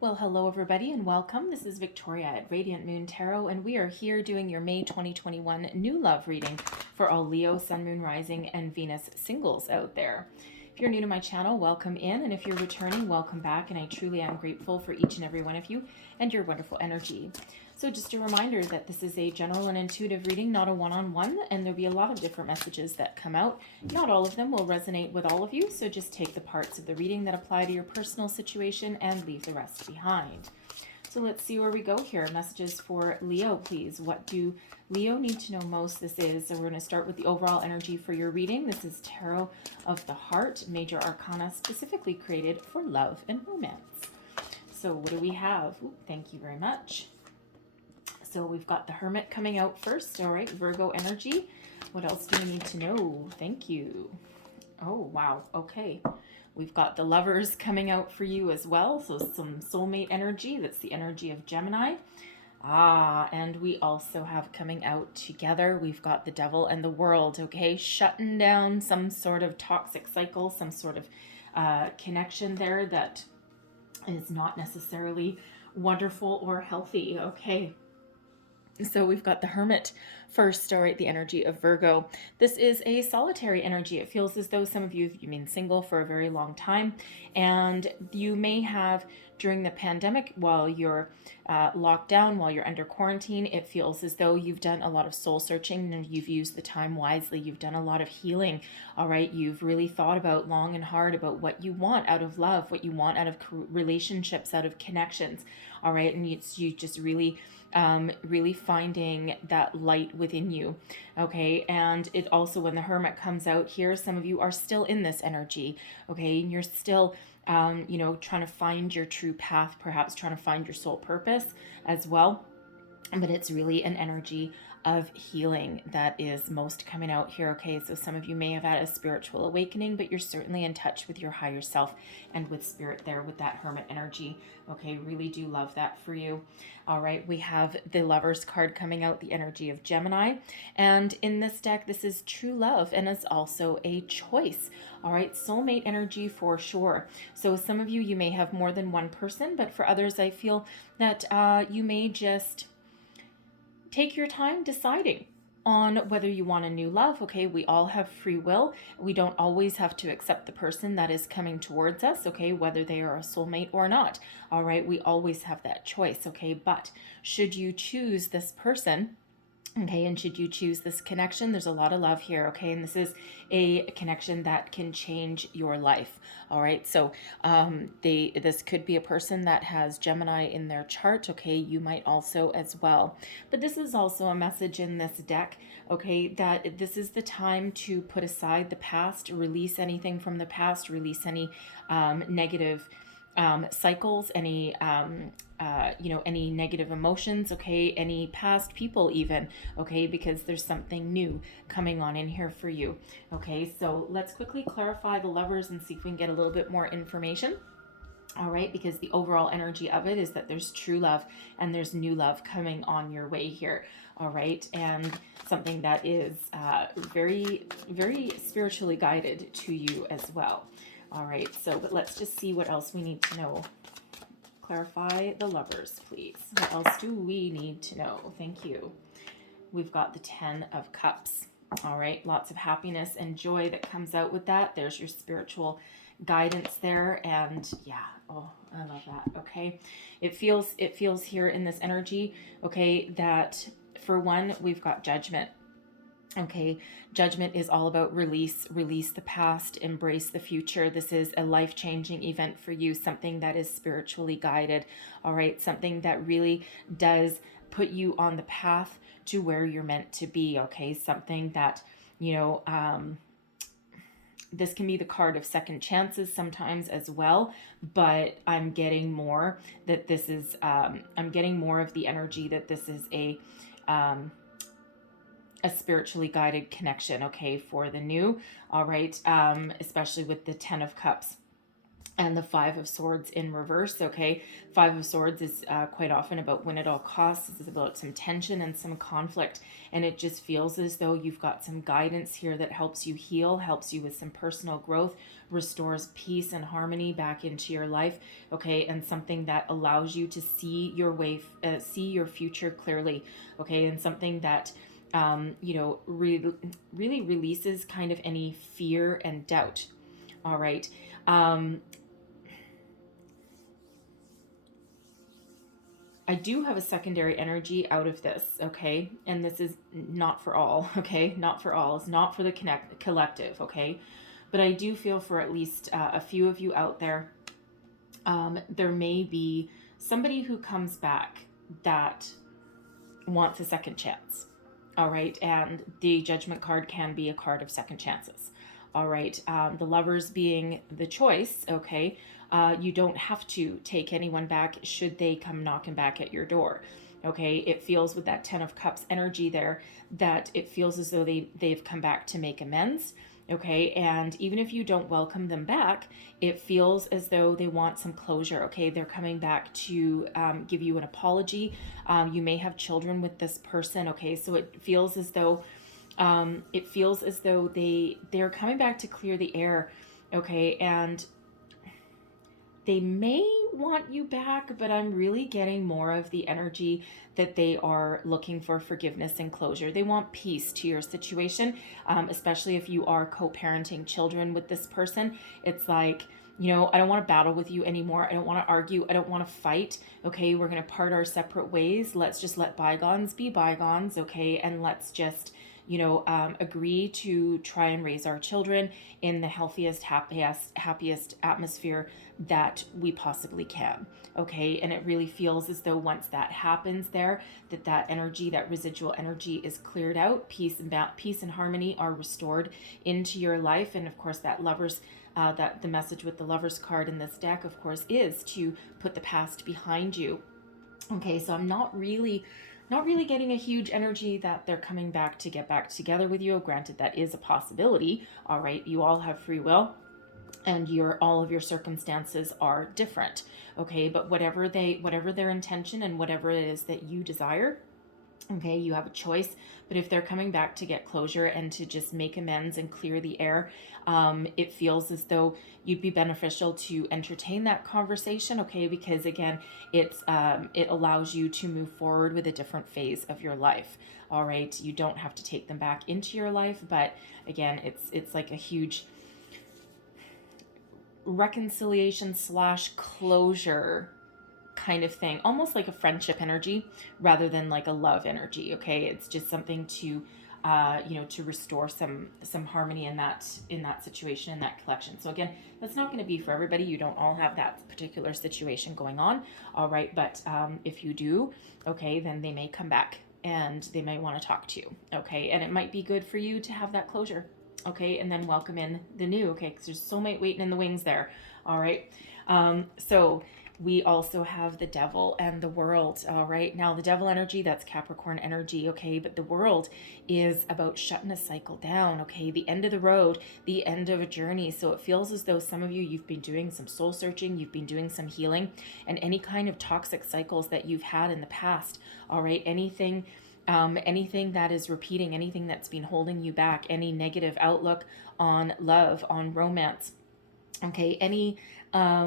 Well, hello everybody and welcome. This is Victoria at Radiant Moon Tarot, and we are here doing your May 2021 new love reading for all Leo, Sun, Moon, Rising, and Venus singles out there. If you're new to my channel, welcome in, and if you're returning, welcome back, and I truly am grateful for each and every one of you and your wonderful energy. So just a reminder that this is a general and intuitive reading, not a one-on-one, and there'll be a lot of different messages that come out. Not all of them will resonate with all of you, so just take the parts of the reading that apply to your personal situation and leave the rest behind. So let's see where we go here. Messages for Leo, please. What do Leo need to know most? So we're going to start with the overall energy for your reading. This is Tarot of the Heart, Major Arcana, specifically created for love and romance. So what do we have? Ooh, thank you very much. So we've got the Hermit coming out first. All right, Virgo energy. What else do we need to know? Thank you. Oh, wow. Okay. We've got the Lovers coming out for you as well. So some soulmate energy. That's the energy of Gemini. And we also have coming out together, we've got the Devil and the World, okay? Shutting down some sort of toxic cycle, some sort of connection there that is not necessarily wonderful or healthy, okay? So we've got the Hermit first, all right, the energy of Virgo. This is a solitary energy. It feels as though some of you've been single for a very long time, and you may have, during the pandemic, while you're locked down, while you're under quarantine, it feels as though you've done a lot of soul searching and you've used the time wisely. You've done a lot of healing, all right? You've really thought about long and hard about what you want out of love, what you want out of relationships, out of connections, all right? And you just really finding that light within you, okay? And it also, when the Hermit comes out here, some of you are still in this energy, okay? And you're still trying to find your true path, perhaps trying to find your soul purpose as well. But it's really an energy of healing that is most coming out here, okay? So some of you may have had a spiritual awakening, but you're certainly in touch with your higher self and with spirit there with that Hermit energy, okay? Really do love that for you. All right, we have the Lovers card coming out, the energy of Gemini. And in this deck, this is true love, and it's also a choice. All right, soulmate energy for sure. So some of you may have more than one person, but for others, I feel that you may just take your time deciding on whether you want a new love, okay? We all have free will. We don't always have to accept the person that is coming towards us, okay? Whether they are a soulmate or not, all right? We always have that choice, okay? But should you choose this person, okay, and should you choose this connection, there's a lot of love here, okay? And this is a connection that can change your life, all right? So this could be a person that has Gemini in their chart, okay? You might also as well. But this is also a message in this deck, okay, that this is the time to put aside the past, release anything from the past, release any negative cycles, any any negative emotions, okay, any past people even, okay, because there's something new coming on in here for you, okay? So let's quickly clarify the Lovers and see if we can get a little bit more information. All right, because the overall energy of it is that there's true love and there's new love coming on your way here. All right, and something that is very, very spiritually guided to you as well. All right, so but let's just see what else we need to know. Clarify the Lovers, please. What else do we need to know? Thank you. We've got the 10 of Cups. All right, lots of happiness and joy that comes out with that. There's your spiritual guidance there, and yeah, oh, I love that. Okay, it feels here in this energy, okay, that for one, we've got Judgment. Okay, Judgment is all about release the past, embrace the future. This is a life-changing event for you, something that is spiritually guided, all right, something that really does put you on the path to where you're meant to be, okay, something that, this can be the card of second chances sometimes as well, but I'm getting more that this is, I'm getting more of the energy that this is a spiritually guided connection, okay, for the new, all right, especially with the 10 of Cups. and the Five of Swords in reverse. Okay, Five of Swords is quite often about win at all costs. It's about some tension and some conflict, and it just feels as though you've got some guidance here that helps you heal, helps you with some personal growth, restores peace and harmony back into your life. Okay, and something that allows you to see your way, see your future clearly. Okay, and something that really releases kind of any fear and doubt. All right. I do have a secondary energy out of this, okay? And this is not for all, okay? Not for all. It's not for the collective, okay? But I do feel for at least a few of you out there, there may be somebody who comes back that wants a second chance, all right? And the Judgment card can be a card of second chances, all right? The Lovers being the choice, okay? You don't have to take anyone back should they come knocking back at your door. Okay, it feels with that Ten of Cups energy there that it feels as though they've come back to make amends. Okay, and even if you don't welcome them back, it feels as though they want some closure. Okay, they're coming back to give you an apology. You may have children with this person. Okay, so it feels as though they're coming back to clear the air. Okay, and they may want you back, but I'm really getting more of the energy that they are looking for forgiveness and closure. They want peace to your situation, especially if you are co-parenting children with this person. It's like, I don't want to battle with you anymore. I don't want to argue. I don't want to fight. Okay, we're going to part our separate ways. Let's just let bygones be bygones. Okay, and let's just agree to try and raise our children in the healthiest, happiest atmosphere that we possibly can. Okay, and it really feels as though once that happens there, that energy, that residual energy is cleared out, peace and harmony are restored into your life. And of course that Lovers, that the message with the Lovers card in this deck, of course, is to put the past behind you. Okay, so I'm not really getting a huge energy that they're coming back to get back together with you. Granted, that is a possibility. All right, you all have free will, and all of your circumstances are different. Okay, but whatever their intention and whatever it is that you desire, okay, you have a choice. But if they're coming back to get closure and to just make amends and clear the air, it feels as though you'd be beneficial to entertain that conversation. Okay, because again, it allows you to move forward with a different phase of your life. All right, you don't have to take them back into your life, but again, it's like a huge reconciliation / closure kind of thing, almost like a friendship energy rather than like a love energy. Okay, it's just something to to restore some harmony in that situation, in that collection. So again, that's not going to be for everybody. You don't all have that particular situation going on. All right, but if you do, okay, then they may come back and they may want to talk to you. Okay, and it might be good for you to have that closure. Okay, and then welcome in the new. Okay, because there's soulmate waiting in the wings there. All right, so we also have the Devil and the World. All right, now the Devil energy, that's Capricorn energy. Okay, but the World is about shutting a cycle down. Okay, the end of the road, the end of a journey. So it feels as though some of you've been doing some soul searching, you've been doing some healing, and any kind of toxic cycles that you've had in the past. All right, anything that is repeating, anything that's been holding you back, any negative outlook on love, on romance. Okay, anything, how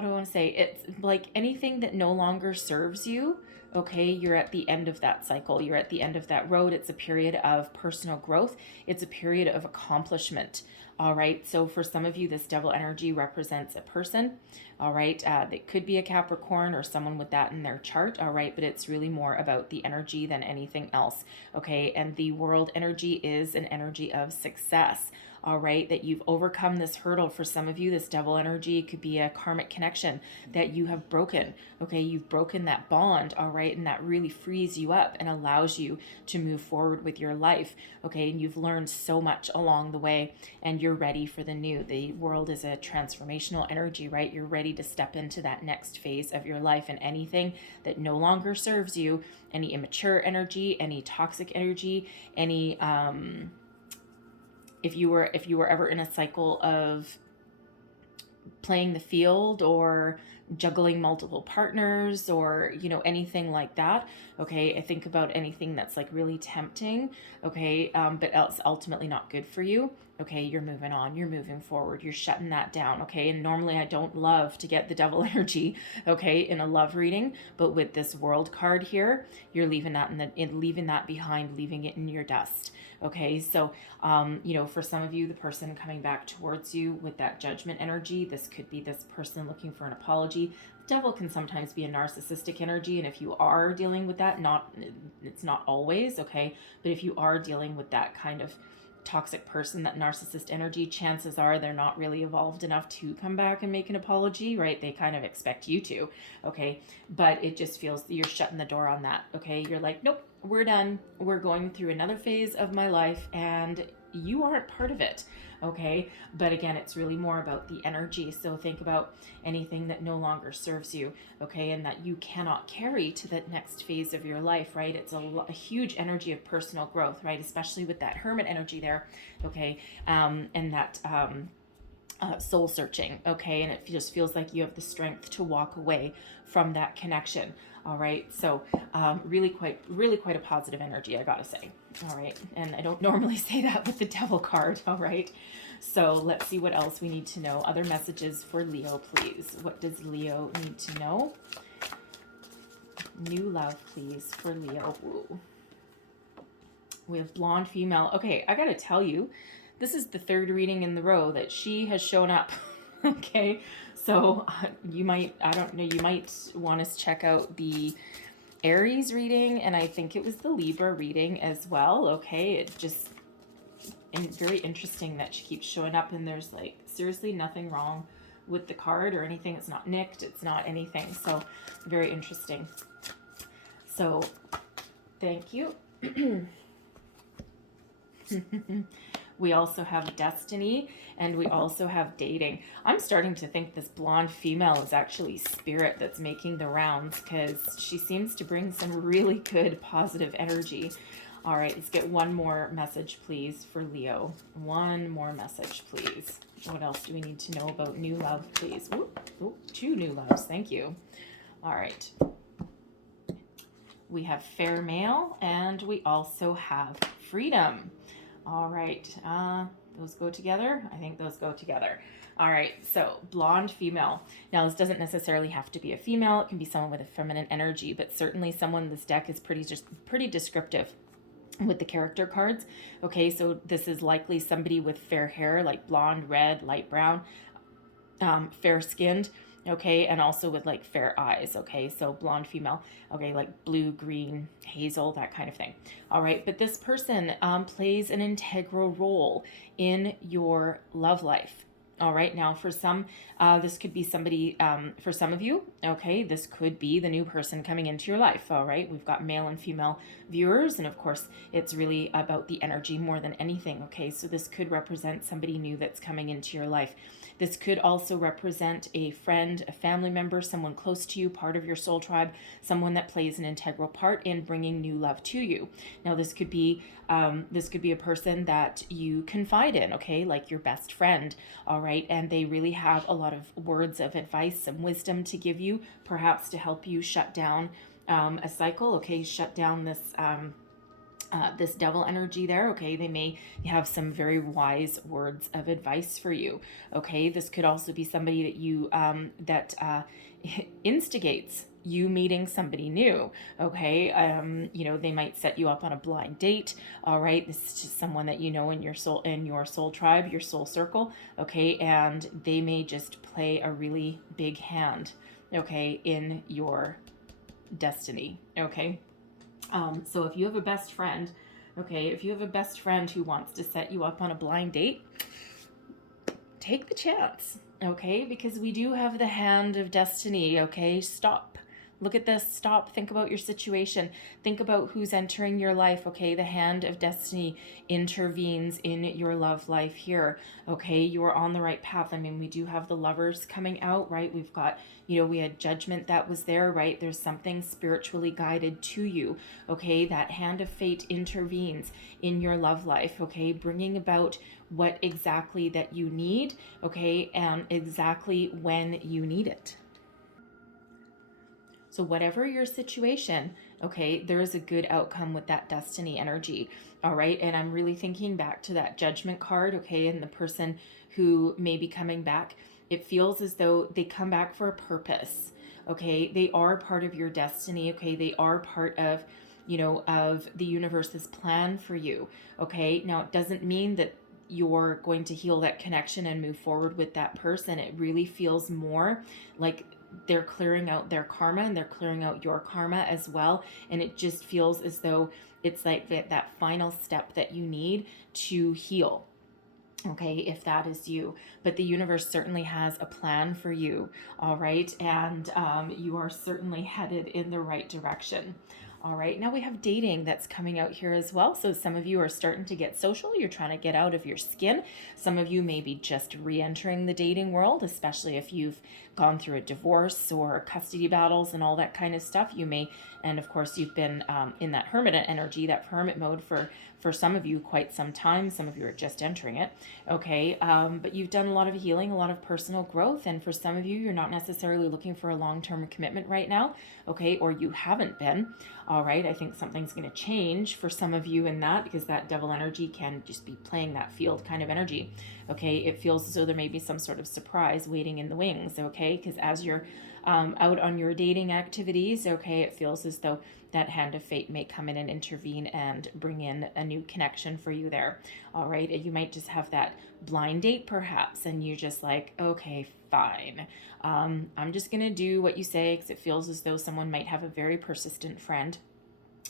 do I want to say, it's like anything that no longer serves you. Okay, you're at the end of that cycle. You're at the end of that road. It's a period of personal growth. It's a period of accomplishment. All right, so for some of you, this Devil energy represents a person. All right, that could be a Capricorn or someone with that in their chart. All right, but it's really more about the energy than anything else. Okay, and the World energy is an energy of success. All right, that you've overcome this hurdle. For some of you, this Devil energy could be a karmic connection that you have broken. Okay, you've broken that bond. All right, and that really frees you up and allows you to move forward with your life. Okay, and you've learned so much along the way, and you're ready for the new. The World is a transformational energy, right? You're ready to step into that next phase of your life, and anything that no longer serves you, any immature energy, any toxic energy, any if you were ever in a cycle of playing the field or juggling multiple partners or anything like that, okay, I think about anything that's like really tempting, okay, but else ultimately not good for you, okay, you're moving on, you're moving forward, you're shutting that down, okay. And normally I don't love to get the devil energy, okay, in a love reading, but with this world card here, you're leaving that leaving that behind, leaving it in your dust, okay. So for some of you, the person coming back towards you with that judgment energy, this could be this person looking for an apology. The devil can sometimes be a narcissistic energy, and if you are dealing with that, it's not always, okay, but if you are dealing with that kind of toxic person, that narcissist energy, chances are they're not really evolved enough to come back and make an apology, right? They kind of expect you to, okay, but it just feels you're shutting the door on that, okay. You're like, nope, we're done, we're going through another phase of my life and you aren't part of it, okay. But again, it's really more about the energy. So think about anything that no longer serves you, okay, and that you cannot carry to the next phase of your life, right? It's a huge energy of personal growth, right? Especially with that hermit energy there, okay, and that soul searching, okay, and it just feels like you have the strength to walk away from that connection. All right, so really quite a positive energy, I gotta say. All right, and I don't normally say that with the devil card. All right, so let's see what else we need to know. Other messages for Leo, please. What does Leo need to know? New love, please, for Leo. Ooh. We have blonde female. Okay, I gotta tell you, this is the third reading in the row that she has shown up. Okay, so you might, I don't know, you might want to check out the Aries reading, and I think it was the Libra reading as well, okay. It just, and very interesting that she keeps showing up, and there's like seriously nothing wrong with the card or anything. It's not nicked, it's not anything, so very interesting. So thank you. We also have destiny, and we also have dating. I'm starting to think this blonde female is actually spirit that's making the rounds, because she seems to bring some really good positive energy. All right, let's get one more message, please, for Leo. One more message, please. What else do we need to know about new love, please? Ooh, 2 new loves. Thank you. All right. We have fair male, and we also have freedom. All right, those go together? I think those go together. All right, so blonde female. Now, this doesn't necessarily have to be a female. It can be someone with a feminine energy, but certainly someone, this deck is pretty descriptive with the character cards. Okay, so this is likely somebody with fair hair, like blonde, red, light brown, fair-skinned, okay, and also with like fair eyes, okay, so blonde female, okay, like blue, green, hazel, that kind of thing. All right, but this person plays an integral role in your love life. All right, now for some, this could be somebody, for some of you, okay, this could be the new person coming into your life. All right, we've got male and female viewers, and of course, it's really about the energy more than anything, okay, so this could represent somebody new that's coming into your life. This could also represent a friend, a family member, someone close to you, part of your soul tribe, someone that plays an integral part in bringing new love to you. Now, this could be a person that you confide in, okay, like your best friend, all right, and they really have a lot of words of advice, some wisdom to give you, perhaps to help you shut down a cycle, okay, shut down this devil energy there, okay. They may have some very wise words of advice for you, okay. This could also be somebody that you instigates you meeting somebody new, okay. They might set you up on a blind date, all right. This is just someone that you know in your soul tribe, your soul circle, okay, and they may just play a really big hand, okay, in your destiny, okay. So if you have a best friend, okay, if you have a best friend who wants to set you up on a blind date, take the chance, okay, because we do have the hand of destiny, okay. Stop Look at this. Stop. Think about your situation. Think about who's entering your life. Okay. The hand of destiny intervenes in your love life here. Okay. You are on the right path. I mean, we do have the Lovers coming out, right? We've got, we had Judgment that was there, right? There's something spiritually guided to you. Okay. That hand of fate intervenes in your love life. Okay. Bringing about what exactly that you need. Okay. And exactly when you need it. So whatever your situation, okay, there is a good outcome with that destiny energy. All right. And I'm really thinking back to that Judgment card, okay, and the person who may be coming back. It feels as though they come back for a purpose. Okay. They are part of your destiny. Okay. They are part of, of the universe's plan for you. Okay. Now, it doesn't mean that you're going to heal that connection and move forward with that person. It really feels more like they're clearing out their karma and they're clearing out your karma as well. And it just feels as though it's like that final step that you need to heal. Okay, if that is you. But the universe certainly has a plan for you. All right. And you are certainly headed in the right direction. All right, now we have dating that's coming out here as well. So some of you are starting to get social. You're trying to get out of your skin. Some of you may be just re-entering the dating world, especially if you've gone through a divorce or custody battles and all that kind of stuff. You may, and of course you've been in that hermit energy, that hermit mode for some of you quite some time. Some of you are just entering it. Okay, but you've done a lot of healing, a lot of personal growth. And for some of you, you're not necessarily looking for a long-term commitment right now. Okay, or you haven't been. All right, I think something's going to change for some of you in that, because that Devil energy can just be playing that field kind of energy. Okay, it feels as though there may be some sort of surprise waiting in the wings. Okay, because as you're out on your dating activities, okay, it feels as though that hand of fate may come in and intervene and bring in a new connection for you there. All right, and you might just have that blind date perhaps, and you're just like, okay, fine. I'm just going to do what you say, because it feels as though someone might have a very persistent friend,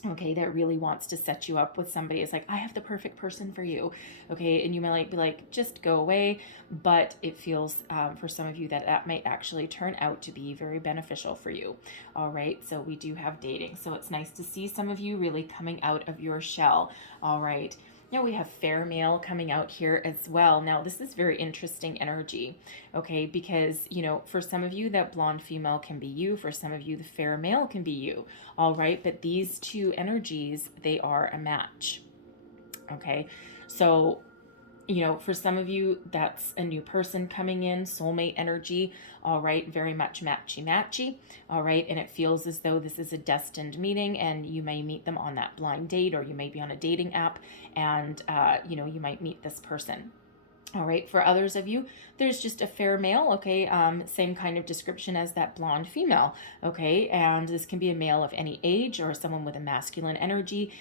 okay, that really wants to set you up with somebody. It's like, I have the perfect person for you. Okay, and you might be like, just go away. But it feels for some of you that might actually turn out to be very beneficial for you. All right, so we do have dating. So it's nice to see some of you really coming out of your shell. All right. Now we have fair male coming out here as well. Now this is very interesting energy, okay, because, for some of you that blonde female can be you. For some of you, the fair male can be you. All right, but these two energies, they are a match. Okay, so for some of you, that's a new person coming in, soulmate energy. All right, very much matchy. All right, and it feels as though this is a destined meeting, and you may meet them on that blind date, or you may be on a dating app, and you might meet this person. All right, for others of you, there's just a fair male, okay, same kind of description as that blonde female, okay, and this can be a male of any age or someone with a masculine energy,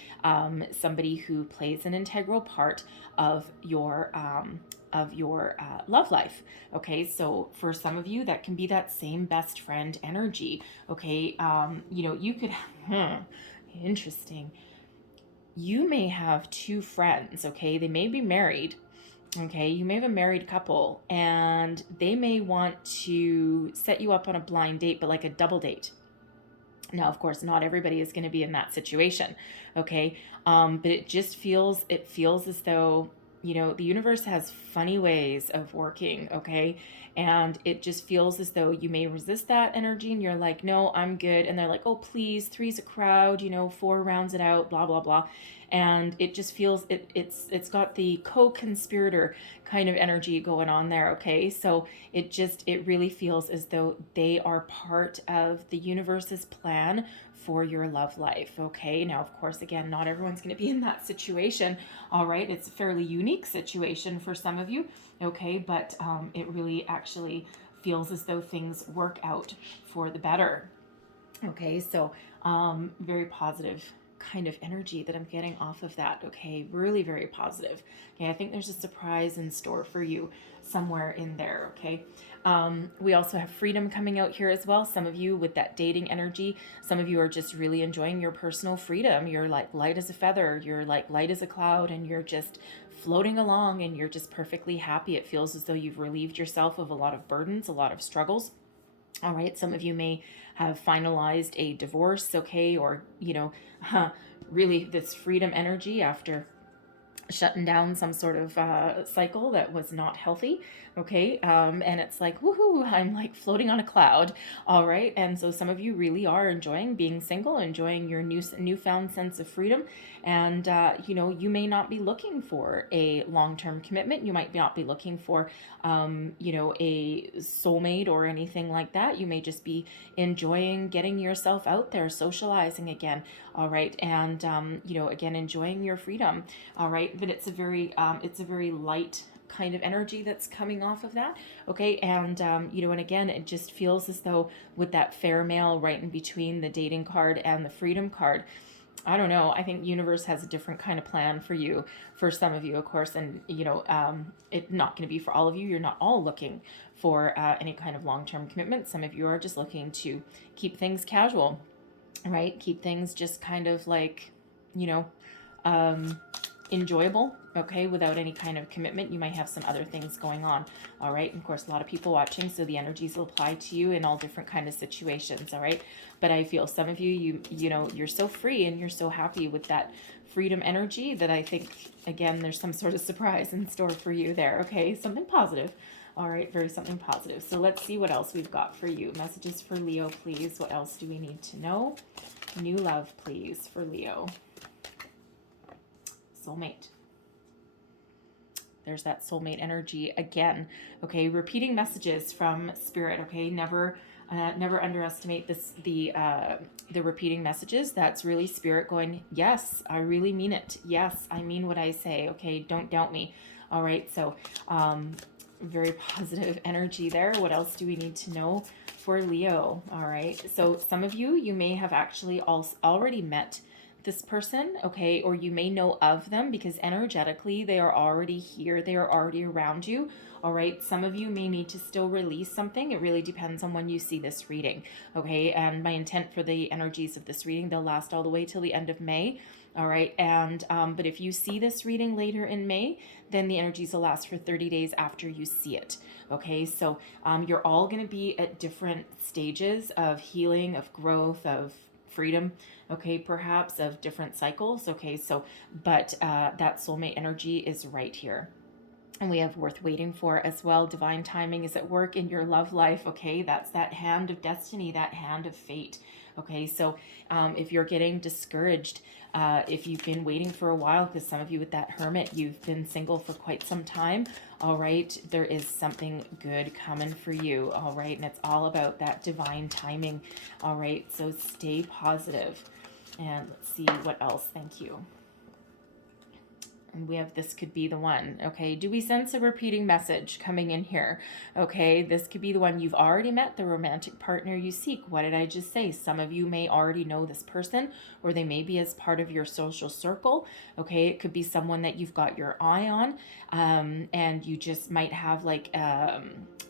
somebody who plays an integral part of your love life. Okay, so for some of you, that can be that same best friend energy. Okay, you could, interesting. You may have two friends. Okay, they may be married. Okay, you may have a married couple, and they may want to set you up on a blind date, but like a double date. Now, of course, not everybody is going to be in that situation. Okay, but it feels as though, the universe has funny ways of working. Okay, and it just feels as though you may resist that energy, and you're like, no, I'm good. And they're like, oh, please, three's a crowd, 4 rounds it out, blah, blah, blah. And it just feels it's got the co-conspirator kind of energy going on there. Okay, so it really feels as though they are part of the universe's plan for your love life. Okay, now of course, again, not everyone's going to be in that situation. All right, it's a fairly unique situation for some of you. Okay, but it really actually feels as though things work out for the better. Okay, so very positive kind of energy that I'm getting off of that. Okay, really very positive. Okay, I think there's a surprise in store for you somewhere in there. Okay, we also have freedom coming out here as well. Some of you with that dating energy, some of you are just really enjoying your personal freedom. You're like light as a feather, you're like light as a cloud, and you're just floating along, and you're just perfectly happy. It feels as though you've relieved yourself of a lot of burdens, a lot of struggles. All right, some of you may have finalized a divorce, okay, or, really this freedom energy after shutting down some sort of cycle that was not healthy. Okay. And it's like, woohoo, I'm like floating on a cloud. All right. And so some of you really are enjoying being single, enjoying your newfound sense of freedom. And, you may not be looking for a long-term commitment. You might not be looking for, a soulmate or anything like that. You may just be enjoying getting yourself out there, socializing again. All right. And, again, enjoying your freedom. All right. But it's a very light kind of energy that's coming off of that. Okay. And, and again, it just feels as though with that fair male right in between the dating card and the freedom card, I don't know. I think universe has a different kind of plan for you, for some of you, of course, and it's not going to be for all of you. You're not all looking for any kind of long-term commitment. Some of you are just looking to keep things casual, right? Keep things just kind of like, you know, enjoyable, okay, without any kind of commitment. You might have some other things going on, all right? And of course, a lot of people watching, so the energies will apply to you in all different kind of situations, all right? But I feel some of you, you're so free and you're so happy with that freedom energy that I think, again, there's some sort of surprise in store for you there, okay? Something positive. All right, very something positive. So let's see what else we've got for you. Messages for Leo, please. What else do we need to know? New love, please, for Leo. Soulmate. There's that soulmate energy again. Okay, repeating messages from spirit. Okay, never underestimate the repeating messages. That's really spirit going, yes, I really mean it. Yes, I mean what I say. Okay, don't doubt me. All right, so very positive energy there. What else do we need to know for Leo? All right, so some of you may have actually already met this person, okay, or you may know of them because energetically they are already here, they are already around you. All right, some of you may need to still release something. It really depends on when you see this reading, okay? And my intent for the energies of this reading, they'll last all the way till the end of May. All right, and but if you see this reading later in May, then the energies will last for 30 days after you see it. Okay, so you're all going to be at different stages of healing, of growth, of freedom, okay, perhaps of different cycles. Okay, so but that soulmate energy is right here. And we have worth waiting for as well. Divine timing is at work in your love life. Okay, that's that hand of destiny, that hand of fate. Okay, so if you're getting discouraged, if you've been waiting for a while, because some of you with that hermit, you've been single for quite some time, all right, there is something good coming for you, all right, and it's all about that divine timing, all right, so stay positive. And let's see what else. Thank you. And we have this could be the one. Okay, do we sense a repeating message coming in here? Okay, this could be the one. You've already met the romantic partner you seek. What did I just say? Some of you may already know this person, or they may be as part of your social circle. Okay, it could be someone that you've got your eye on, and you just might have like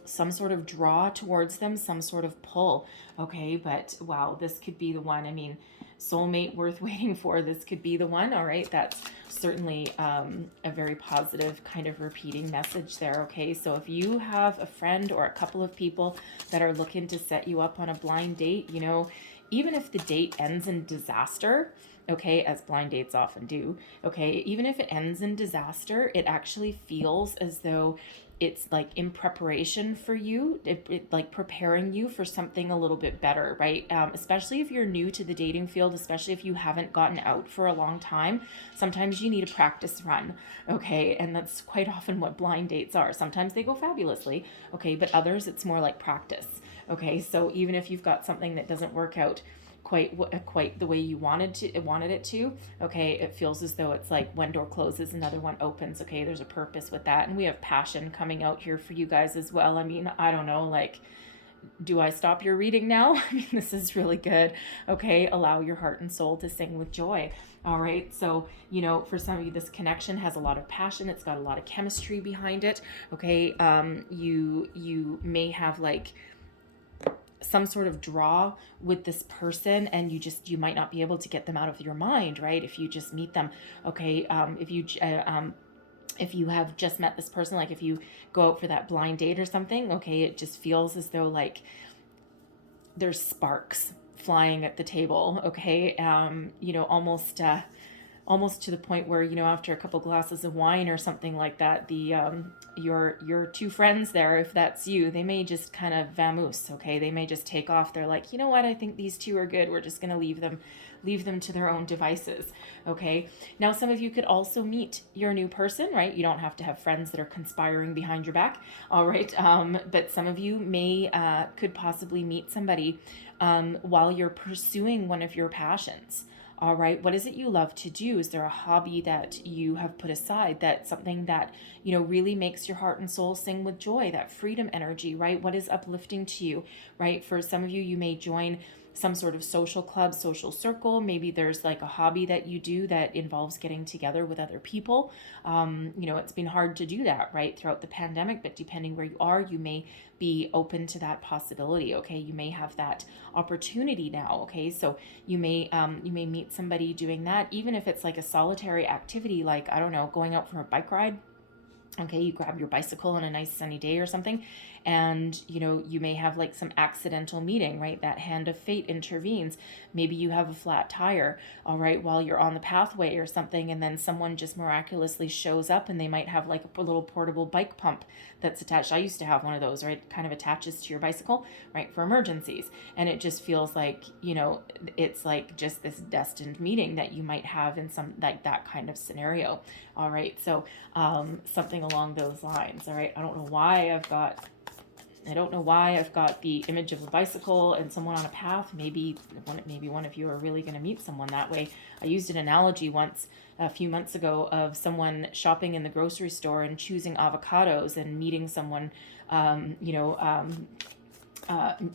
some sort of draw towards them, some sort of pull. Okay, but wow, this could be the one. I mean, soulmate worth waiting for. This could be the one. All right, that's certainly a very positive kind of repeating message there. Okay, so if you have a friend or a couple of people that are looking to set you up on a blind date, even if the date ends in disaster, okay, as blind dates often do, okay, even if it ends in disaster, it actually feels as though it's like in preparation for you, it like preparing you for something a little bit better, right? Especially if you're new to the dating field, especially if you haven't gotten out for a long time, sometimes you need a practice run, okay? And that's quite often what blind dates are. Sometimes they go fabulously, okay, but others it's more like practice, okay? So even if you've got something that doesn't work out quite the way you wanted it to, okay, it feels as though it's like one door closes, another one opens. Okay, there's a purpose with that, and we have passion coming out here for you guys as well. I mean, I don't know, like, do I stop your reading now? I mean, this is really good. Okay, allow your heart and soul to sing with joy. All right, so for some of you, this connection has a lot of passion. It's got a lot of chemistry behind it. Okay, you may have like some sort of draw with this person, and you might not be able to get them out of your mind, right? If you just meet them, okay. If you have just met this person, like if you go out for that blind date or something, okay, it just feels as though like there's sparks flying at the table, okay? Almost to the point where, after a couple glasses of wine or something like that, the your two friends there, if that's you, they may just kind of vamoose, okay? They may just take off. They're like, you know what, I think these two are good. We're just gonna leave them to their own devices, okay? Now, some of you could also meet your new person, right? You don't have to have friends that are conspiring behind your back, all right? But some of you could possibly meet somebody while you're pursuing one of your passions. All right. What is it you love to do? Is there a hobby that you have put aside, that's something that, really makes your heart and soul sing with joy, that freedom energy, right? What is uplifting to you, right? For some of you, you may join some sort of social club, social circle. Maybe there's like a hobby that you do that involves getting together with other people. It's been hard to do that, right, throughout the pandemic, but depending where you are, you may be open to that possibility. Okay. You may have that opportunity now. Okay. So you may meet somebody doing that, even if it's like a solitary activity, like, I don't know, going out for a bike ride. Okay, you grab your bicycle on a nice sunny day or something, and you may have like some accidental meeting, right? That hand of fate intervenes. Maybe you have a flat tire, all right, while you're on the pathway or something, and then someone just miraculously shows up, and they might have like a little portable bike pump that's attached. I used to have one of those, right? It kind of attaches to your bicycle, right, for emergencies. And it just feels like, it's like just this destined meeting that you might have in some like that kind of scenario. All right. So something along those lines. All right. I don't know why I've got the image of a bicycle and someone on a path. Maybe one of you are really going to meet someone that way. I used an analogy once a few months ago of someone shopping in the grocery store and choosing avocados and meeting someone,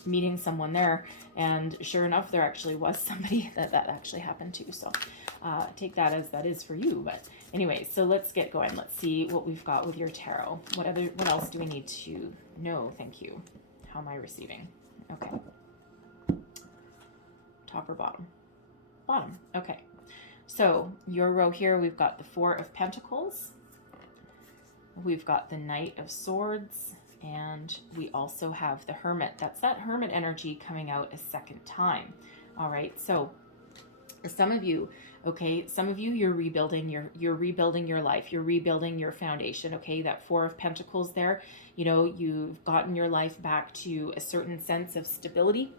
meeting someone there. And sure enough, there actually was somebody that actually happened to. So take that as that is for you. But anyway, so let's get going. Let's see what we've got with your tarot. What else do we need to know? Thank you. How am I receiving? Okay. Top or bottom? Bottom. Okay. So your row here, we've got the Four of Pentacles. We've got the Knight of Swords. And we also have the Hermit. That's that Hermit energy coming out a second time. All right. So some of you, you're rebuilding your life. You're rebuilding your foundation. Okay. That Four of Pentacles there, you've gotten your life back to a certain sense of stability.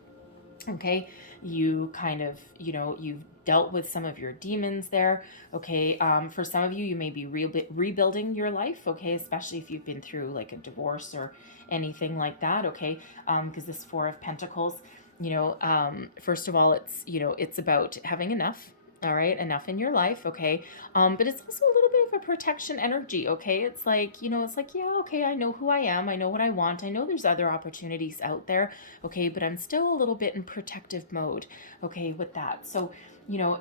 Okay. You kind of, you've dealt with some of your demons there. Okay. For some of you, you may be rebuilding your life. Okay. Especially if you've been through like a divorce or anything like that. Okay. Because this Four of Pentacles, first of all, it's about having enough. All right. Enough in your life. Okay. But it's also a little bit of a protection energy. Okay. It's like, yeah, okay, I know who I am. I know what I want. I know there's other opportunities out there. Okay. But I'm still a little bit in protective mode. Okay. With that. So,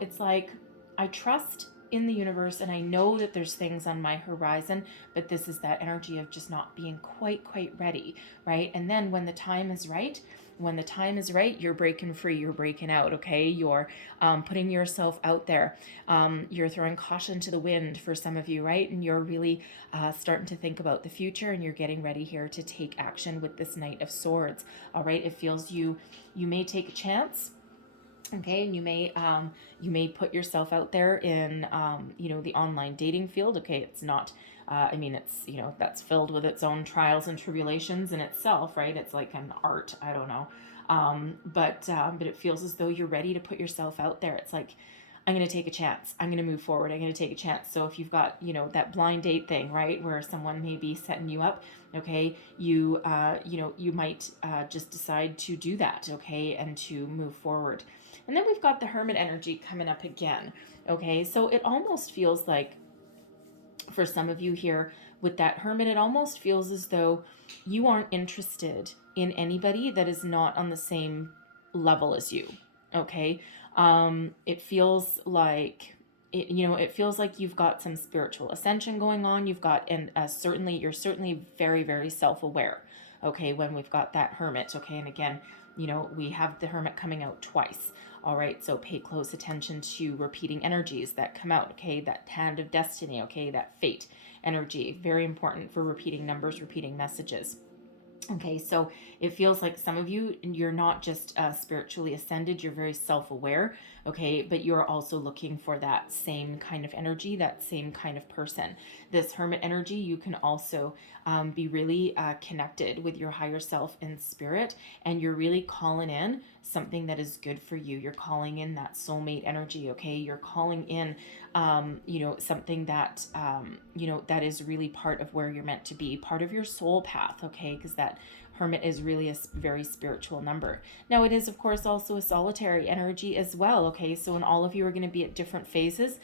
it's like, I trust in the universe and I know that there's things on my horizon, but this is that energy of just not being quite ready. Right. And then when the time is right, you're breaking free, you're breaking out, okay? You're putting yourself out there. You're throwing caution to the wind for some of you, right? And you're really starting to think about the future, and you're getting ready here to take action with this Knight of Swords, all right? It feels you may take a chance. Okay, and you may put yourself out there in the online dating field. Okay, it's not it's that's filled with its own trials and tribulations in itself, right? It's like an art, I don't know. But it feels as though you're ready to put yourself out there. It's like, I'm going to take a chance. I'm going to move forward. I'm going to take a chance. So if you've got, that blind date thing, right, where someone may be setting you up, okay, you might just decide to do that, okay, and to move forward. And then we've got the Hermit energy coming up again, okay? So it almost feels like, for some of you here with that Hermit, it almost feels as though you aren't interested in anybody that is not on the same level as you, okay? It feels like it feels like you've got some spiritual ascension going on. You've got, and you're certainly very, very self-aware, okay, when we've got that Hermit, okay? And again, we have the Hermit coming out twice. All right, so pay close attention to repeating energies that come out, okay? That Hand of Destiny, okay? That Fate energy, very important for repeating numbers, repeating messages. Okay, so it feels like some of you, you're not just spiritually ascended, you're very self-aware, okay, but you're also looking for that same kind of energy, that same kind of person. This hermit energy, you can also be really connected with your higher self in spirit, and you're really calling in something that is good for you. You're calling in that soulmate energy, okay? You're calling in, something that, that is really part of where you're meant to be, part of your soul path, okay? Because that Hermit is really a very spiritual number. Now, it is, of course, also a solitary energy as well, okay? So, and all of you are going to be at different phases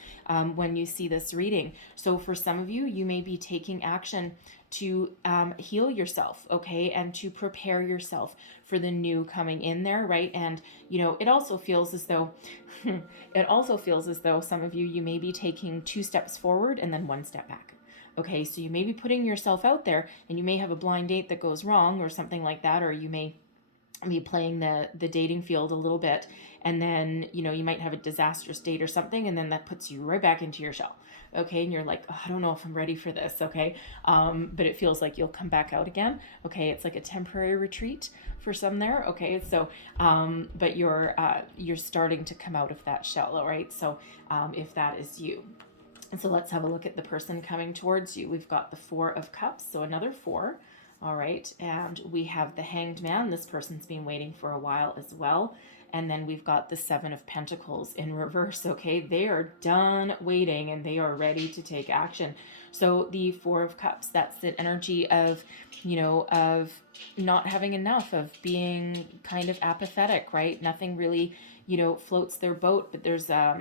when you see this reading. So, for some of you, you may be taking action to heal yourself, okay? And to prepare yourself for the new coming in there, right? And, it also feels as though, some of you may be taking 2 steps forward and then 1 step back. Okay, so you may be putting yourself out there and you may have a blind date that goes wrong or something like that, or you may be playing the dating field a little bit, and then you might have a disastrous date or something, and then that puts you right back into your shell. Okay, and you're like, oh, I don't know if I'm ready for this. Okay, but it feels like you'll come back out again. Okay, it's like a temporary retreat for some there. Okay, so but you're starting to come out of that shell. All right, so if that is you. And so let's have a look at the person coming towards you. We've got the 4 of Cups, so another 4. All right, and we have the Hanged Man. This person's been waiting for a while as well. And then we've got the 7 of Pentacles in reverse, okay? They are done waiting and they are ready to take action. So the 4 of Cups, that's the energy of, of not having enough, of being kind of apathetic, right? Nothing really floats their boat, but there's there's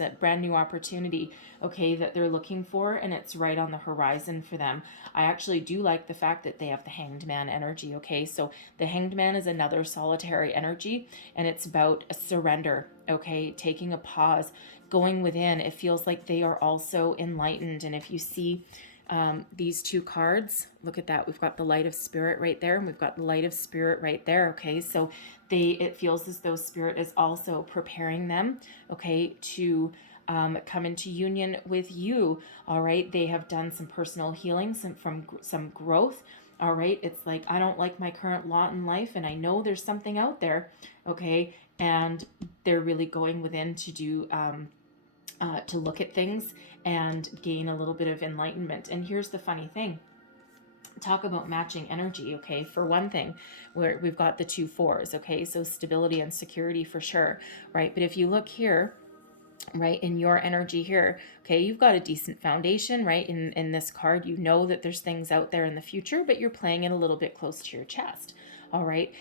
a brand new opportunity, okay, that they're looking for, and it's right on the horizon for them. I actually do like the fact that they have the Hanged Man energy, okay? So the Hanged Man is another solitary energy, and it's about a surrender, okay? Taking a pause, going within. It feels like they are also enlightened, and if you see these 2 cards, look at that. We've got the Light of Spirit right there, and we've got the Light of Spirit right there, okay? So it feels as though Spirit is also preparing them, okay, to come into union with you, all right? They have done some personal healing, some growth, all right? It's like, I don't like my current lot in life, and I know there's something out there, okay? And they're really going within to do to look at things and gain a little bit of enlightenment. And here's the funny thing. Talk about matching energy, okay? For one thing, where we've got the 2 4s, okay? So stability and security for sure, right? But if you look here, right, in your energy here, okay, you've got a decent foundation, right? In this card, you know that there's things out there in the future, but you're playing it a little bit close to your chest, all right?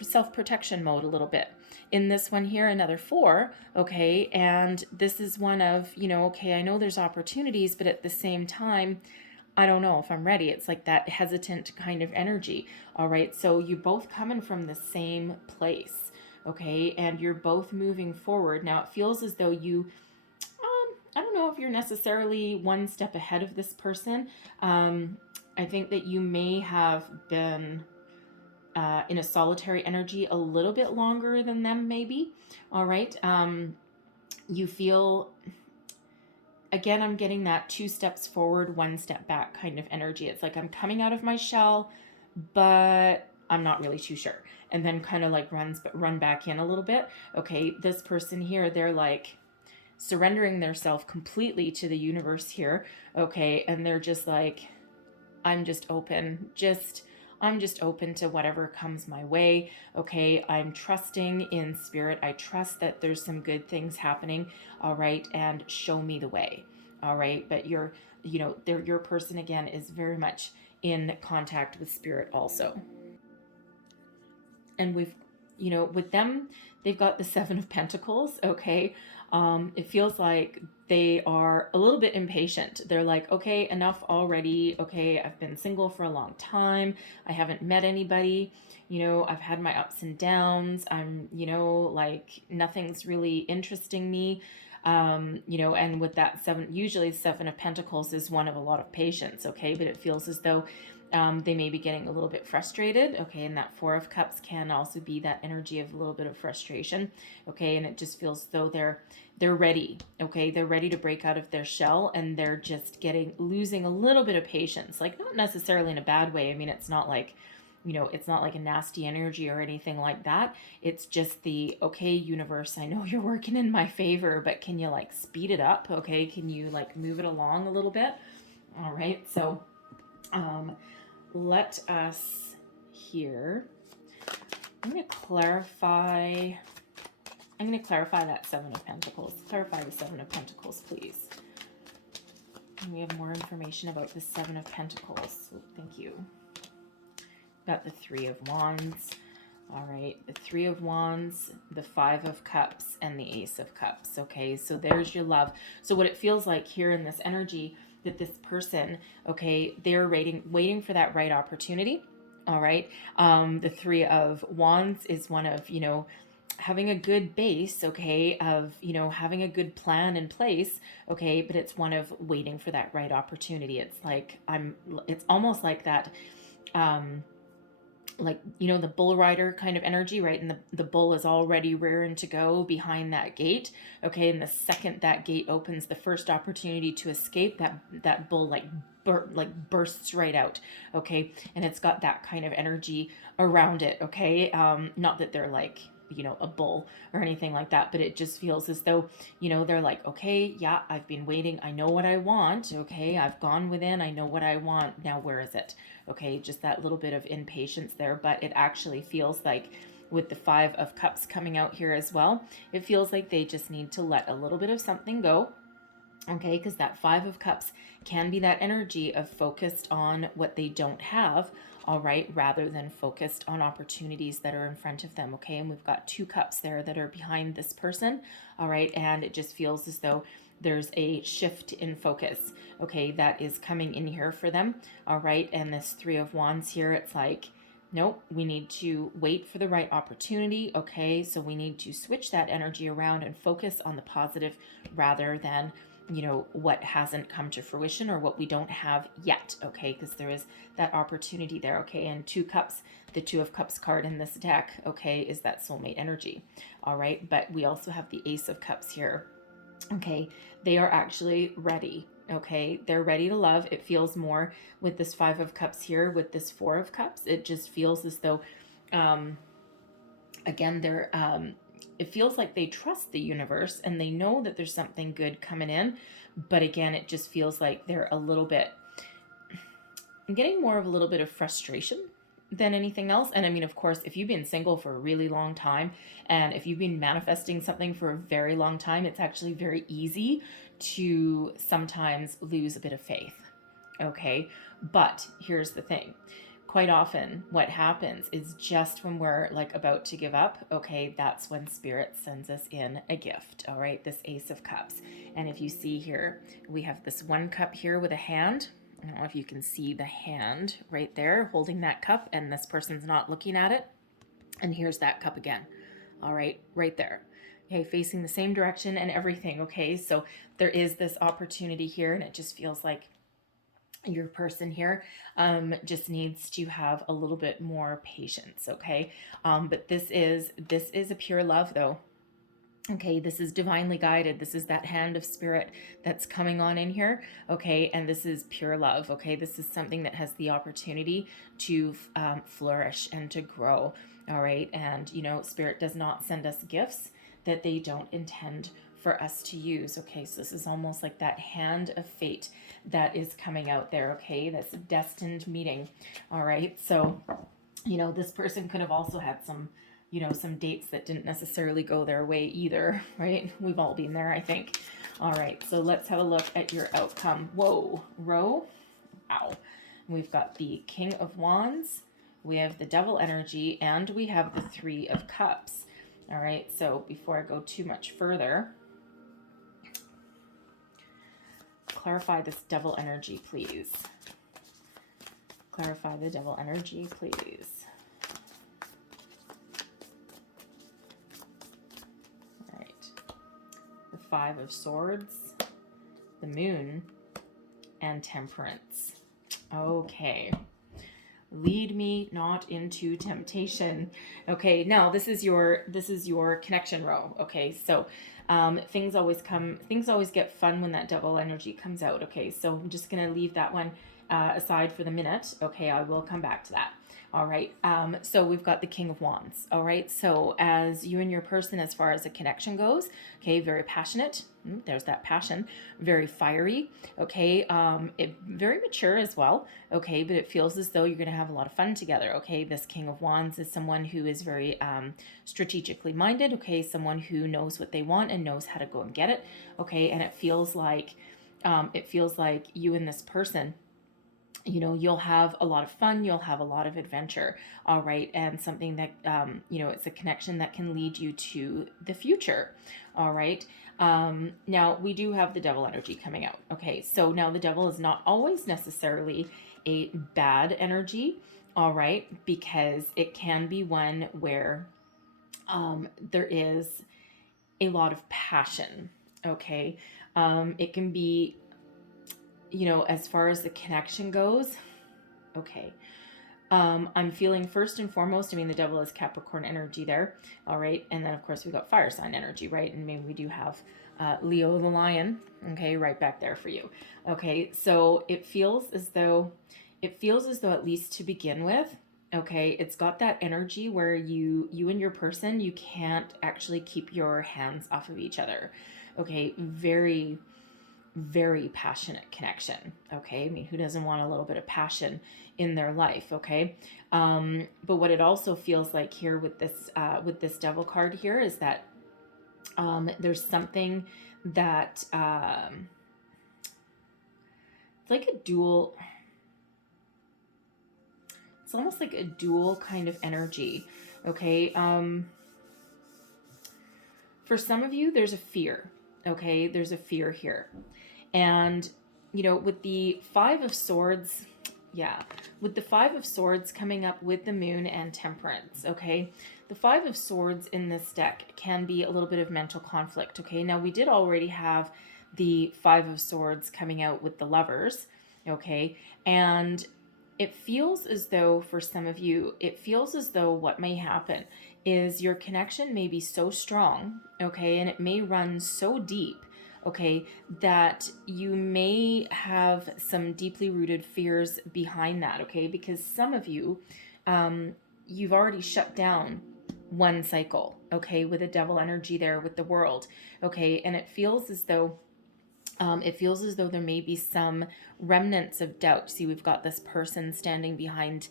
Self-protection mode a little bit. In this one here, another 4, okay, and this is one of, okay, I know there's opportunities, but at the same time, I don't know if I'm ready. It's like that hesitant kind of energy, all right? So you both coming from the same place, okay, and you're both moving forward. Now it feels as though you, I don't know if you're necessarily 1 step ahead of this person. I think that you may have been in a solitary energy a little bit longer than them, maybe. All right. You feel, again, I'm getting that 2 steps forward, 1 step back kind of energy. It's like I'm coming out of my shell, but I'm not really too sure. And then kind of like run back in a little bit. Okay, this person here, they're like surrendering their self completely to the universe here. Okay, and they're just like, I'm just open. I'm just open to whatever comes my way. Okay, I'm trusting in Spirit. I trust that there's some good things happening. All right, and show me the way. All right, but your person again is very much in contact with Spirit also. And with them, they've got the 7 of Pentacles. Okay, it feels like they are a little bit impatient. They're like, okay, enough already. Okay, I've been single for a long time. I haven't met anybody. I've had my ups and downs. I'm, like nothing's really interesting me. And with that 7, usually 7 of Pentacles is one of a lot of patience. Okay, but it feels as though They may be getting a little bit frustrated, okay, and that Four of Cups can also be that energy of a little bit of frustration, okay, and it just feels as though they're ready, okay, they're ready to break out of their shell, and they're just losing a little bit of patience, like not necessarily in a bad way. I mean, it's not like, it's not like a nasty energy or anything like that. It's just okay, universe, I know you're working in my favor, but can you like speed it up? Okay, can you like move it along a little bit? All right, so let us here. I'm going to clarify that Seven of Pentacles. Clarify the Seven of Pentacles, please. And we have more information about the Seven of Pentacles. Oh, thank you. Got the Three of Wands. All right, the Three of Wands, the Five of Cups, and the Ace of Cups. Okay, so there's your love. So what it feels like here in this energy, that this person, okay, they're waiting for that right opportunity. All right. The Three of Wands is one of, having a good base, okay, of, having a good plan in place, okay, but it's one of waiting for that right opportunity. It's like, it's almost like that, like, the bull rider kind of energy, right? And the bull is already rearing to go behind that gate, okay? And the second that gate opens, the first opportunity to escape, that bull like bursts right out, okay? And it's got that kind of energy around it, okay? Not that they're like, a bull or anything like that, but it just feels as though, they're like, okay, yeah, I've been waiting. I know what I want. Okay. I've gone within. I know what I want. Now, where is it? Okay. Just that little bit of impatience there, but it actually feels like with the Five of Cups coming out here as well, it feels like they just need to let a little bit of something go. Okay. Because that Five of Cups can be that energy of focused on what they don't have, all right, rather than focused on opportunities that are in front of them, okay? And we've got Two Cups there that are behind this person, all right? And it just feels as though there's a shift in focus, okay, that is coming in here for them, all right? And this Three of Wands here, it's like, nope, we need to wait for the right opportunity, okay? So we need to switch that energy around and focus on the positive rather than what hasn't come to fruition or what we don't have yet, okay? Because there is that opportunity there, okay? And Two Cups, the Two of Cups card in this deck, okay, is that soulmate energy, all right? But we also have the Ace of Cups here, okay? They are actually ready, okay? They're ready to love. It feels more with this Five of Cups here, with this Four of Cups. It just feels as though, again, they're, it feels like they trust the universe and they know that there's something good coming in. But again, it just feels like they're I'm getting more of a little bit of frustration than anything else. And I mean, of course, if you've been single for a really long time and if you've been manifesting something for a very long time, it's actually very easy to sometimes lose a bit of faith. Okay. But here's the thing. Quite often what happens is just when we're like about to give up, okay, that's when Spirit sends us in a gift, all right, this Ace of Cups. And if you see here, we have this one cup here with a hand. I don't know if you can see the hand right there holding that cup, and this person's not looking at it. And here's that cup again, all right, right there. Okay, facing the same direction and everything, okay? So there is this opportunity here, and it just feels like your person here just needs to have a little bit more patience, okay? But this is a pure love though. Okay, this is divinely guided. This is that hand of Spirit that's coming on in here, okay? And this is pure love, okay? This is something that has the opportunity to flourish and to grow, all right? And, Spirit does not send us gifts that they don't intend for us to use, okay? So this is almost like that hand of fate that is coming out there, okay? That's a destined meeting, all right? So, this person could have also had some dates that didn't necessarily go their way either, right? We've all been there, I think. All right, so let's have a look at your outcome. Whoa, row, wow. We've got the King of Wands, we have the Devil energy, and we have the Three of Cups. All right, so before I go too much further, clarify this Devil energy, please. Clarify the Devil energy, please. All right. The Five of Swords, the Moon, and Temperance. Okay. lead me not into temptation. Okay, now this is your connection row. Okay, so things always get fun when that devil energy comes out. Okay, so I'm just gonna leave that one aside for the minute. Okay, I will come back to that. All right, so we've got the King of Wands. All right, so as you and your person, as far as a connection goes, okay, very passionate. There's that passion. Very fiery. Okay, very mature as well. Okay, but it feels as though you're going to have a lot of fun together. Okay, this King of Wands is someone who is very strategically minded. Okay, someone who knows what they want and knows how to go and get it. Okay, and it feels like you and this person, you'll have a lot of fun, you'll have a lot of adventure. All right, and something that it's a connection that can lead you to the future. All right, now we do have the devil energy coming out. Okay, so now the devil is not always necessarily a bad energy. All right, because it can be one where there is a lot of passion. Okay, it can be, as far as the connection goes. Okay, I'm feeling first and foremost, the devil is Capricorn energy there. All right, and then of course we've got fire sign energy, right? And maybe we do have Leo the lion, okay, right back there for you. Okay, so it feels as though at least to begin with, okay, it's got that energy where you and your person, you can't actually keep your hands off of each other. Okay, very, very passionate connection. Okay, who doesn't want a little bit of passion in their life? Okay, but what it also feels like here with this devil card here is that there's something that it's like a dual. It's almost like a dual kind of energy. Okay, for some of you, there's a fear. Okay, there's a fear here. And, with the Five of Swords, with the Five of Swords coming up with the Moon and Temperance, okay? The Five of Swords in this deck can be a little bit of mental conflict, okay? Now, we did already have the Five of Swords coming out with the Lovers, okay? And it feels as though, for some of you, what may happen is your connection may be so strong, okay? And it may run so deep, okay, that you may have some deeply rooted fears behind that, okay? Because some of you, you've already shut down one cycle, okay, with a devil energy there with the World, okay? And it feels as though there may be some remnants of doubt. See, we've got this person standing behind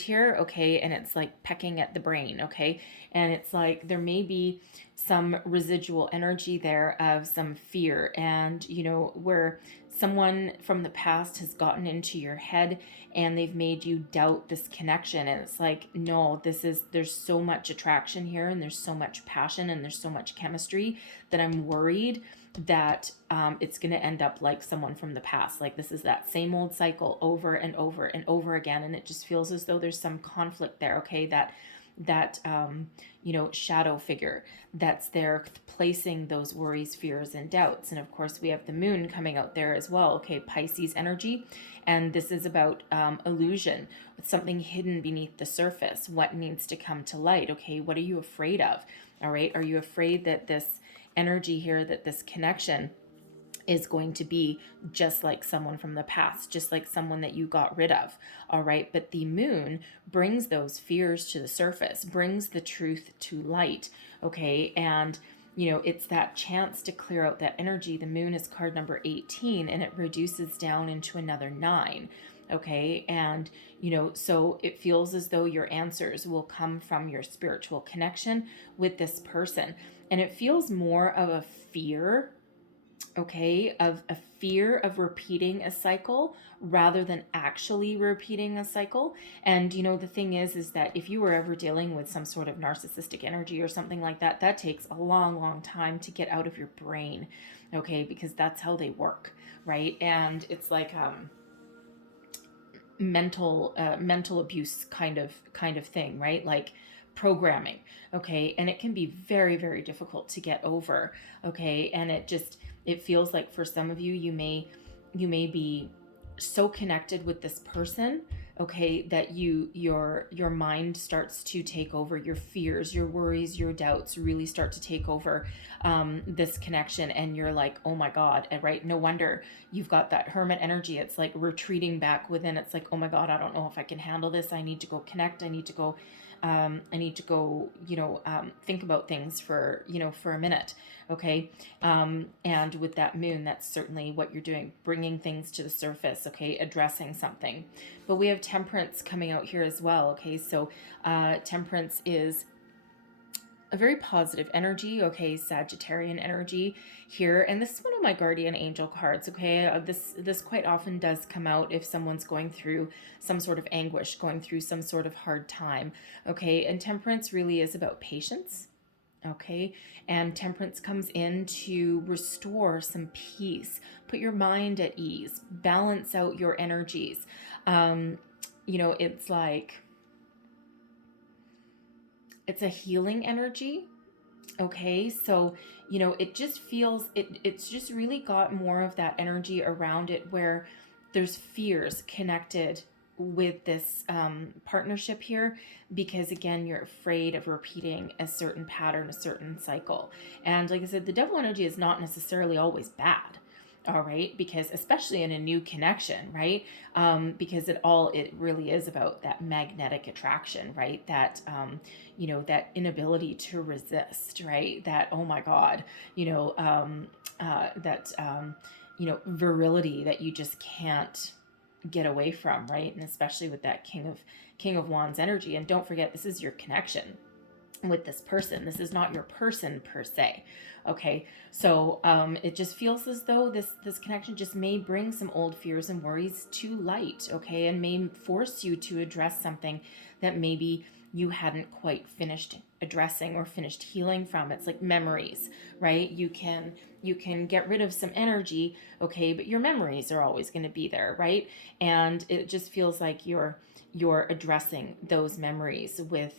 here, okay, and it's like pecking at the brain, okay, and it's like there may be some residual energy there of some fear, and where someone from the past has gotten into your head and they've made you doubt this connection, and it's like, no, there's so much attraction here, and there's so much passion, and there's so much chemistry that I'm worried that it's going to end up like someone from the past. Like this is that same old cycle over and over and over again, and it just feels as though there's some conflict there, okay, that shadow figure that's there placing those worries, fears, and doubts. And of course we have the Moon coming out there as well, okay, Pisces energy, and this is about illusion, with something hidden beneath the surface, what needs to come to light, okay, what are you afraid of? All right, are you afraid that this energy here, that this connection is going to be just like someone from the past, just like someone that you got rid of? All right, but the Moon brings those fears to the surface, brings the truth to light, okay? And it's that chance to clear out that energy. The Moon is card number 18, and it reduces down into another 9, okay? And so it feels as though your answers will come from your spiritual connection with this person, and it feels more of a fear, okay, of a fear of repeating a cycle rather than actually repeating a cycle. And the thing is that if you were ever dealing with some sort of narcissistic energy or something like that, that takes a long time to get out of your brain, okay, because that's how they work, right? And it's like mental abuse kind of thing, right? Like programming, okay? And it can be very, very difficult to get over, okay? And it feels like for some of you, you may be so connected with this person okay, that your mind starts to take over, your fears, your worries, your doubts really start to take over this connection, and you're like, oh my god, and right, no wonder you've got that hermit energy. It's like retreating back within. It's like, oh my god, I don't know if I can handle this. I need to go connect. I need to go, think about things for, for a minute. Okay. And with that moon, that's certainly what you're doing, bringing things to the surface. Okay. Addressing something. But we have temperance coming out here as well. Okay. So, temperance is a very positive energy, okay, Sagittarian energy here, and this is one of my guardian angel cards, okay. This quite often does come out if someone's going through some sort of anguish, going through some sort of hard time, okay. And temperance really is about patience, okay. And temperance comes in to restore some peace, put your mind at ease, balance out your energies. It's like it's a healing energy. Okay, so it just feels it's just really got more of that energy around it, where there's fears connected with this partnership here, because again, you're afraid of repeating a certain pattern, a certain cycle. And like I said, the devil energy is not necessarily always bad. All right, because especially in a new connection, right? Because it really is about that magnetic attraction, right? That inability to resist, right? That, oh my god, that virility that you just can't get away from, right? And especially with that King of Wands energy. And don't forget, this is your connection with this person. This is not your person per se. Okay, so it just feels as though this connection just may bring some old fears and worries to light, okay, and may force you to address something that maybe you hadn't quite finished addressing or finished healing from. It's like memories, right? You can get rid of some energy, okay, but your memories are always going to be there, right? And it just feels like you're addressing those memories with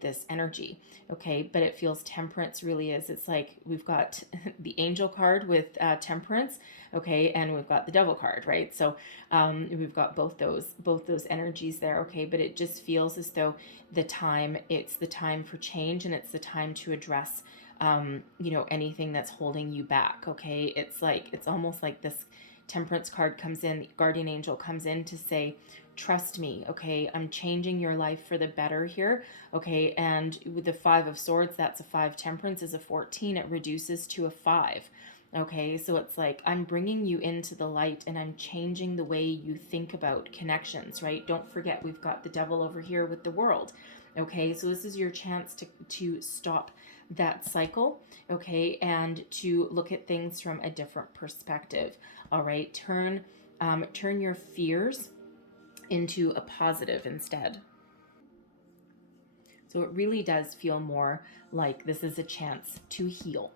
this energy, okay. But it feels temperance really is, it's like we've got the angel card with temperance, okay, and we've got the devil card, right? So we've got both those energies there, okay. But it just feels as though it's the time for change, and it's the time to address anything that's holding you back, okay. It's almost like this temperance card comes in, the guardian angel comes in to say, trust me, okay, I'm changing your life for the better here, okay. And with the 5 of swords, that's a 5, temperance is a 14, it reduces to a 5, okay. So it's like, I'm bringing you into the light, and I'm changing the way you think about connections, right? Don't forget, we've got the devil over here with the world, okay. So this is your chance to stop that cycle, okay, and to look at things from a different perspective. All right, turn your fears into a positive instead. So it really does feel more like this is a chance to heal.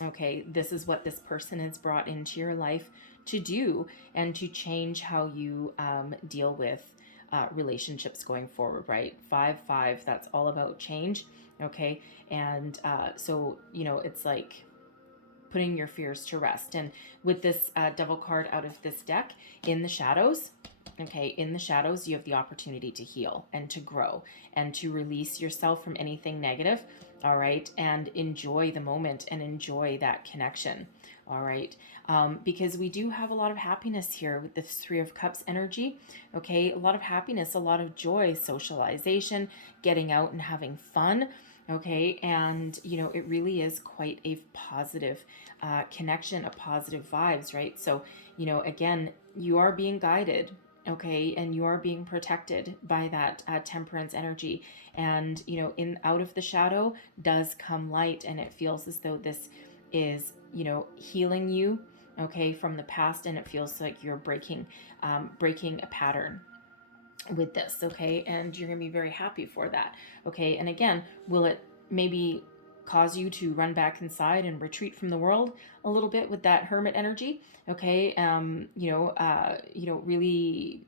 Okay, this is what this person has brought into your life to do, and to change how you deal with relationships going forward, right? 5-5, that's all about change. Okay, and so it's like putting your fears to rest. And with this devil card out of this deck, in the shadows, okay, in the shadows, you have the opportunity to heal and to grow and to release yourself from anything negative, all right, and enjoy the moment and enjoy that connection, all right, because we do have a lot of happiness here with this 3 of Cups energy, okay, a lot of happiness, a lot of joy, socialization, getting out and having fun, okay. And it really is quite a positive connection, a positive vibes, right? So again, you are being guided, okay, and you are being protected by that temperance energy. And in out of the shadow does come light, and it feels as though this is healing you, okay, from the past, and it feels like you're breaking a pattern with this, okay, and you're gonna be very happy for that, okay. And again, will it maybe cause you to run back inside and retreat from the world a little bit with that hermit energy, okay. Really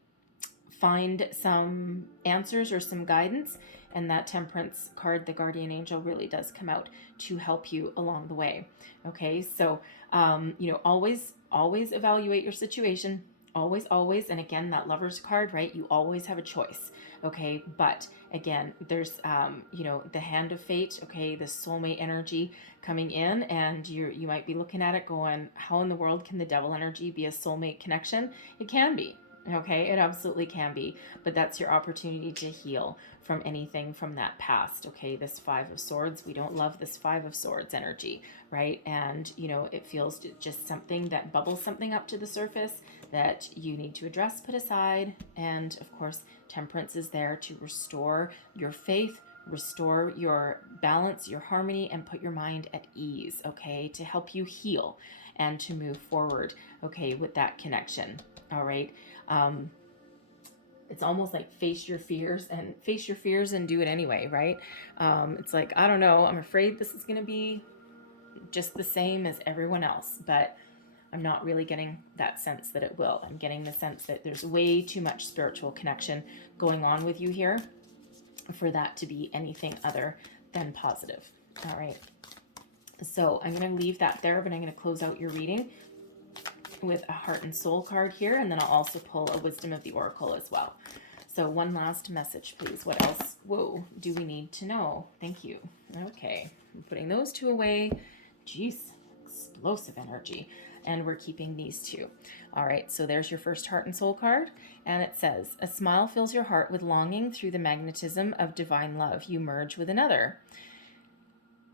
find some answers or some guidance, and that temperance card, the guardian angel, really does come out to help you along the way, okay. So always evaluate your situation, Always, always. And again, that Lover's card, right? You always have a choice. Okay. But again, there's, the hand of fate. Okay. The soulmate energy coming in, and you might be looking at it going, how in the world can the devil energy be a soulmate connection? It can be. Okay, it absolutely can be, but that's your opportunity to heal from anything from that past. Okay, this Five of Swords, we don't love this Five of Swords energy, right? And it feels just something that bubbles something up to the surface that you need to address, put aside. And of course, Temperance is there to restore your faith, restore your balance, your harmony, and put your mind at ease. Okay, to help you heal and to move forward, okay, with that connection. All right. It's almost like face your fears and do it anyway, right? It's like, I don't know, I'm afraid this is going to be just the same as everyone else, but I'm not really getting that sense that it will. I'm getting the sense that there's way too much spiritual connection going on with you here for that to be anything other than positive. All right. So I'm going to leave that there, but I'm going to close out your reading with a heart and soul card here, and then I'll also pull a wisdom of the oracle as well. So one last message, please. What else, do we need to know? Thank you. Okay, I'm putting those two away. Jeez, explosive energy. And we're keeping these two. All right, so there's your first heart and soul card, and it says, a smile fills your heart with longing. Through the magnetism of divine love, you merge with another.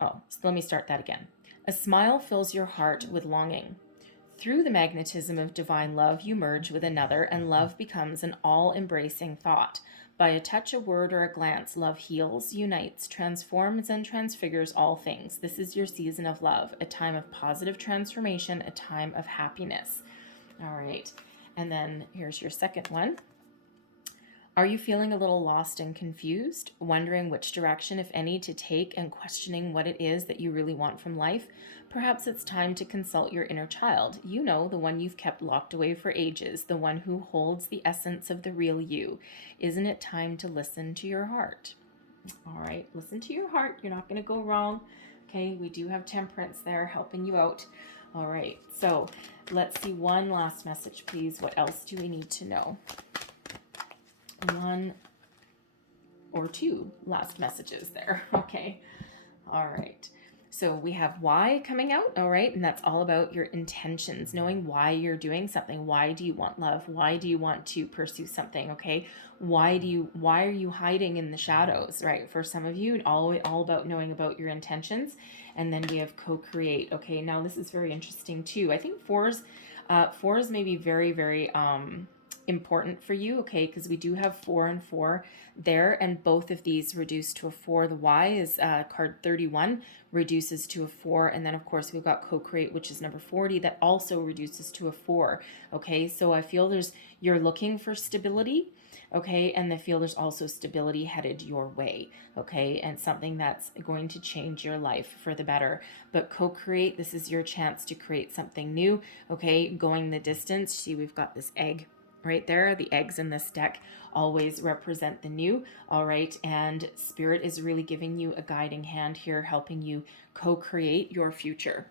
Oh, so let me start that again. A smile fills your heart with longing. Through the magnetism of divine love, you merge with another, and love becomes an all-embracing thought. By a touch, a word, or a glance, love heals, unites, transforms, and transfigures all things. This is your season of love, a time of positive transformation, a time of happiness. All right, and then here's your second one. Are you feeling a little lost and confused, wondering which direction, if any, to take, and questioning what it is that you really want from life? Perhaps it's time to consult your inner child. You know, the one you've kept locked away for ages, the one who holds the essence of the real you. Isn't it time to listen to your heart? All right, listen to your heart. You're not going to go wrong. Okay, we do have Temperance there helping you out. All right, so let's see one last message, please. What else do we need to know? One or two last messages there. Okay. All right. So we have why coming out. All right. And that's all about your intentions, knowing why you're doing something. Why do you want love? Why do you want to pursue something? Okay. Why are you hiding in the shadows? Right. For some of you, all about knowing about your intentions. And then we have co-create. Okay. Now this is very interesting too. I think fours may be very, very, important for you, okay, because we do have 4 and 4 there, and both of these reduce to a 4. The Y is card 31, reduces to a 4, and then of course we've got co-create, which is number 40, that also reduces to a 4. Okay, so I feel you're looking for stability, okay, and I feel there's also stability headed your way, okay, and something that's going to change your life for the better. But co-create, this is your chance to create something new, okay, going the distance. See, we've got this egg right there. The eggs in this deck always represent the new. All right, and Spirit is really giving you a guiding hand here, helping you co-create your future.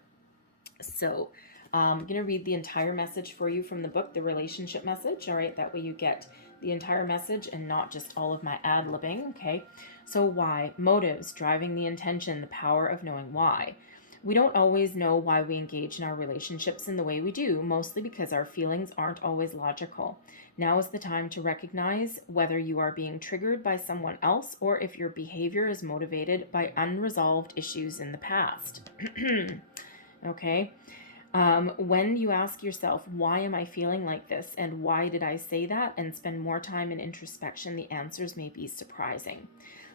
So I'm going to read the entire message for you from the book, the relationship message. All right, that way you get the entire message and not just all of my ad-libbing. Okay, so why? Motives, driving the intention, the power of knowing why. We don't always know why we engage in our relationships in the way we do, mostly because our feelings aren't always logical. Now is the time to recognize whether you are being triggered by someone else or if your behavior is motivated by unresolved issues in the past. Okay? When you ask yourself, why am I feeling like this and why did I say that, and spend more time in introspection, the answers may be surprising.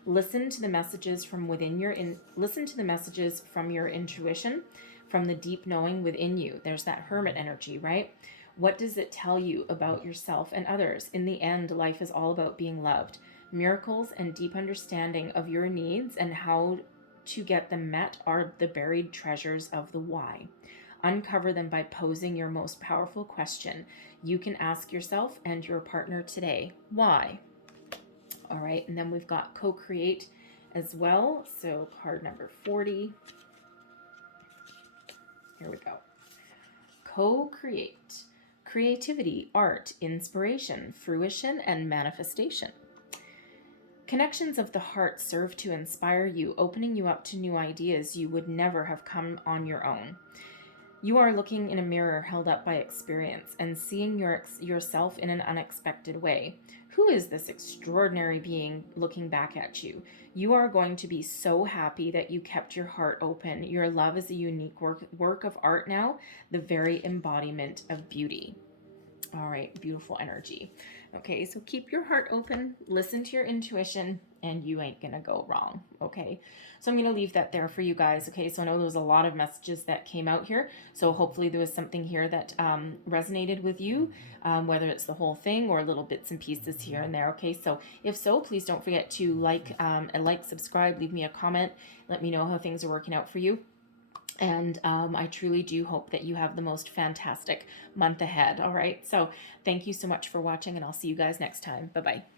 Listen to the messages from within listen to the messages from your intuition, from the deep knowing within you. There's that hermit energy, right? What does it tell you about yourself and others? In the end, life is all about being loved. Miracles and deep understanding of your needs and how to get them met are the buried treasures of the why. Uncover them by posing your most powerful question you can ask yourself and your partner today. Why? All right, and then we've got co-create as well. So card number 40. Here we go. Co-create. creativity, art, inspiration, fruition, and manifestation. Connections of the heart serve to inspire you, opening you up to new ideas you would never have come on your own. You are looking in a mirror held up by experience and seeing yourself in an unexpected way. Who is this extraordinary being looking back at you? You are going to be so happy that you kept your heart open. Your love is a unique work of art now, the very embodiment of beauty. All right, beautiful energy. Okay, so keep your heart open, listen to your intuition, and you ain't gonna go wrong. Okay, so I'm gonna leave that there for you guys. Okay, so I know there was a lot of messages that came out here, so hopefully there was something here that resonated with you, whether it's the whole thing or little bits and pieces here and there. Okay, so if so, please don't forget to like, subscribe, leave me a comment, let me know how things are working out for you. And I truly do hope that you have the most fantastic month ahead. All right. So thank you so much for watching, and I'll see you guys next time. Bye-bye.